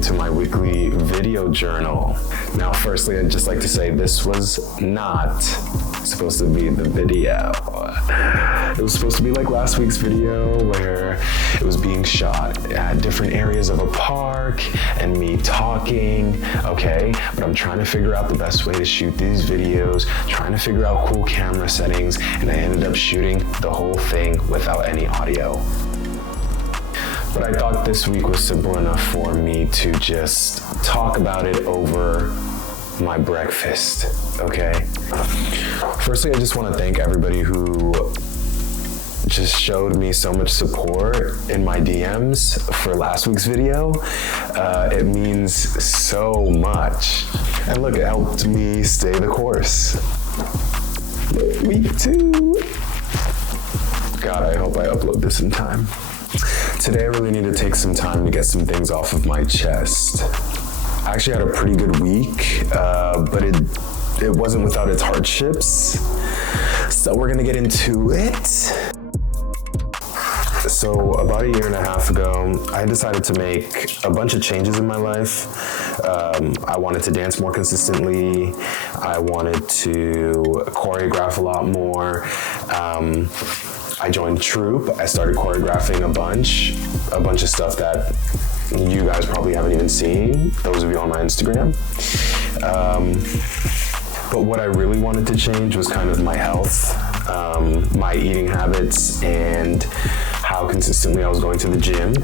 into my weekly video journal. Now, firstly, I'd just like to say this was not supposed to be the video. It was supposed to be like last week's video where it was being shot at different areas of a park and me talking, okay? But I'm trying to figure out the best way to shoot these videos, trying to figure out cool camera settings, and I ended up shooting the whole thing without any audio. But I thought this week was simple enough for me to just talk about it over my breakfast, okay? Firstly, I just want to thank everybody who just showed me so much support in my DMs for last week's video. It means so much. And look, it helped me stay the course. Week 2. God, I hope I upload this in time. Today I really need to take some time to get some things off of my chest. I actually had a pretty good week, but it wasn't without its hardships. So we're gonna get into it. So about 1.5 years ago, I decided to make a bunch of changes in my life. I wanted to dance more consistently. I wanted to choreograph a lot more. I joined troupe. I started choreographing a bunch of stuff that you guys probably haven't even seen, those of you on my Instagram. But what I really wanted to change was kind of my health, my eating habits, and how consistently I was going to the gym.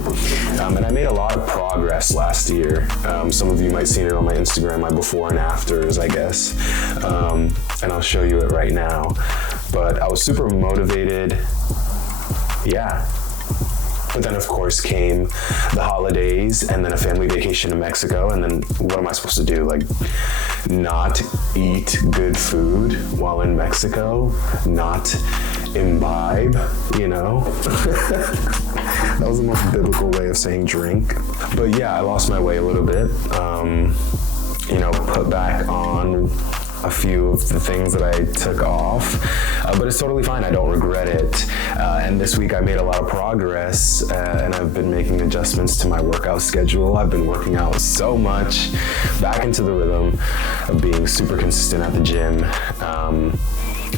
And I made a lot of progress last year. Some of you might have seen it on my Instagram, my before and afters, I guess. And I'll show you it right now. But I was super motivated, yeah. But then of course came the holidays and then a family vacation to Mexico, and then what am I supposed to do? Like, not eat good food while in Mexico, not imbibe, you know? That was the most biblical way of saying drink. But yeah, I lost my way a little bit. Put back on a few of the things that I took off, but it's totally fine. I don't regret it. And this week I made a lot of progress, and I've been making adjustments to my workout schedule. I've been working out so much, back into the rhythm of being super consistent at the gym.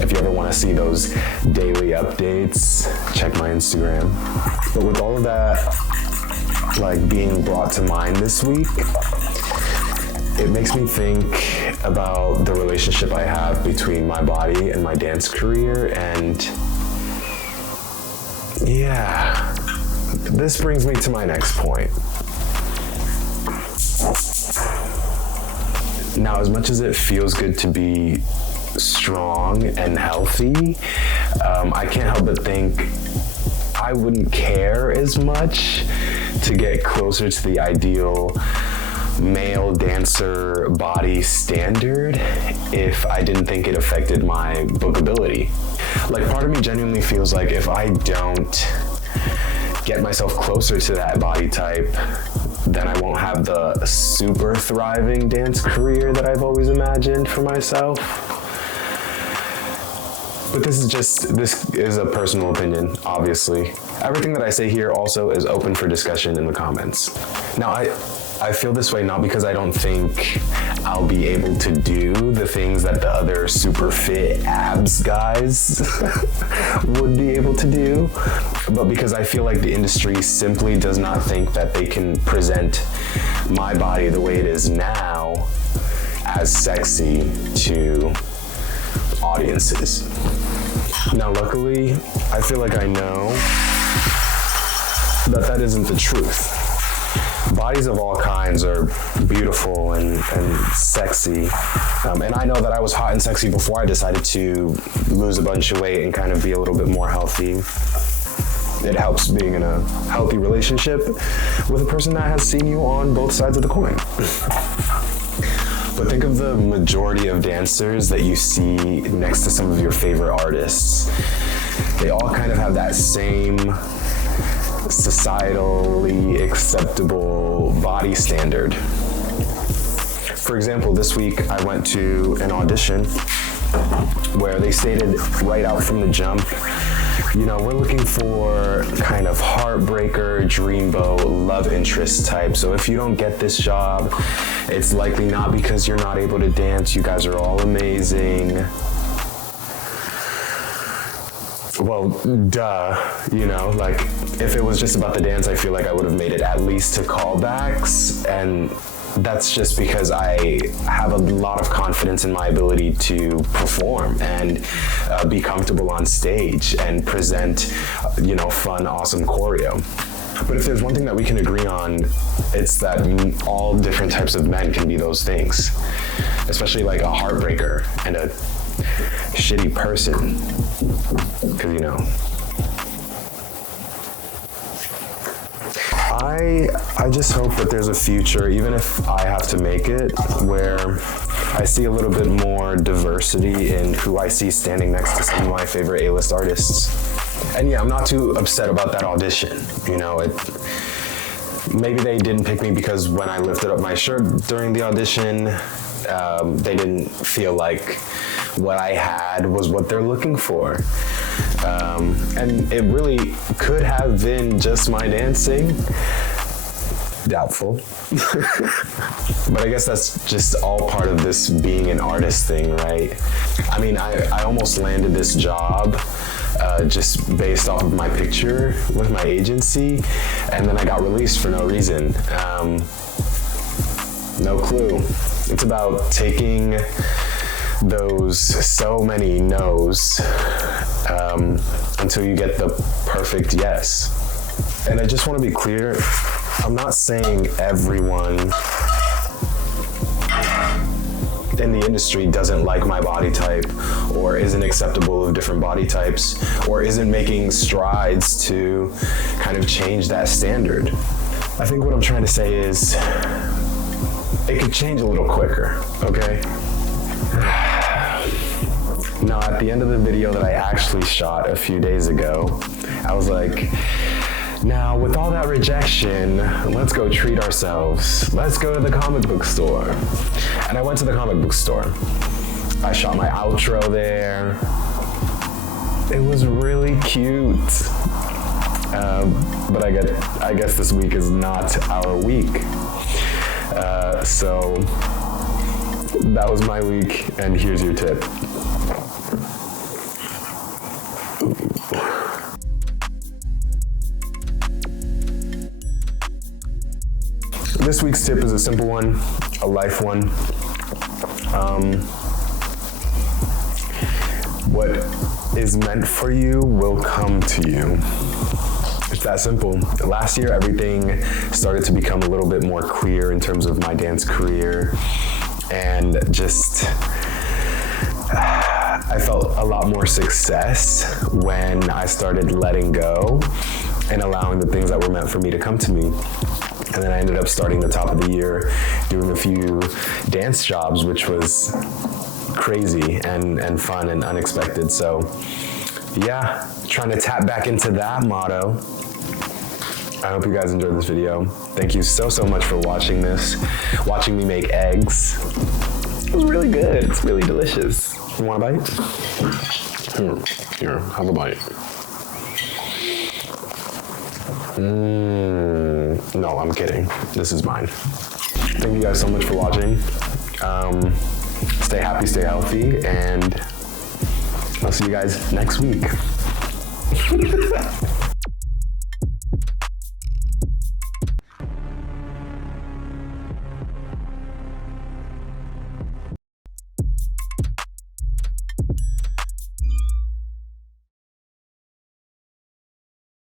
If you ever want to see those daily updates, check my Instagram. But with all of that being brought to mind this week, it makes me think about the relationship I have between my body and my dance career, and yeah, this brings me to my next point. Now, as much as it feels good to be strong and healthy, I can't help but think I wouldn't care as much to get closer to the ideal male dancer body standard if I didn't think it affected my bookability. Part of me genuinely feels like if I don't get myself closer to that body type, then I won't have the super thriving dance career that I've always imagined for myself. But this is a personal opinion, obviously. Everything that I say here also is open for discussion in the comments. Now, I feel this way not because I don't think I'll be able to do the things that the other super fit abs guys would be able to do, but because I feel like the industry simply does not think that they can present my body the way it is now as sexy to audiences. Now, luckily, I feel like I know that isn't the truth. Bodies of all kinds are beautiful and sexy. And I know that I was hot and sexy before I decided to lose a bunch of weight and kind of be a little bit more healthy. It helps being in a healthy relationship with a person that has seen you on both sides of the coin. But think of the majority of dancers that you see next to some of your favorite artists. They all kind of have that same societally acceptable body standard. For example, this week I went to an audition where they stated right out from the jump You know, we're looking for kind of heartbreaker, dreamboat, love interest type. So if you don't get this job, it's likely not because you're not able to dance. You guys are all amazing. Well, duh, you know, like if it was just about the dance, I feel like I would have made it at least to callbacks, and that's just because I have a lot of confidence in my ability to perform and be comfortable on stage and present, you know, fun, awesome choreo. But if there's one thing that we can agree on, it's that all different types of men can be those things, especially like a heartbreaker and a shitty person, because, you know, I just hope that there's a future, even if I have to make it, where I see a little bit more diversity in who I see standing next to some of my favorite A-list artists. And yeah, I'm not too upset about that audition. You know, maybe they didn't pick me because when I lifted up my shirt during the audition, they didn't feel like what I had was what they're looking for. And it really could have been just my dancing. Doubtful. But I guess that's just all part of this being an artist thing, right? I mean, I almost landed this job just based off of my picture with my agency, and then I got released for no reason. No clue. It's about taking those so many no's until you get the perfect yes. And I just want to be clear, I'm not saying everyone in the industry doesn't like my body type or isn't acceptable of different body types or isn't making strides to kind of change that standard. I think what I'm trying to say is it could change a little quicker, okay? Now, at the end of the video that I actually shot a few days ago, I was like, now with all that rejection, let's go treat ourselves. Let's go to the comic book store. And I went to the comic book store. I shot my outro there. It was really cute. But I guess this week is not our week. So that was my week, and here's your tip. This week's tip is a simple one, a life one. What is meant for you will come to you. It's that simple. Last year, everything started to become a little bit more clear in terms of my dance career, and just I felt a lot more success when I started letting go and allowing the things that were meant for me to come to me. And then I ended up starting the top of the year doing a few dance jobs, which was crazy and fun and unexpected. So yeah, trying to tap back into that motto. I hope you guys enjoyed this video. Thank you so much for watching this, watching me make eggs. It was really good. It's really delicious. You want a bite? Here, have a bite. No, I'm kidding. This is mine. Thank you guys so much for watching. Stay happy, stay healthy, and I'll see you guys next week.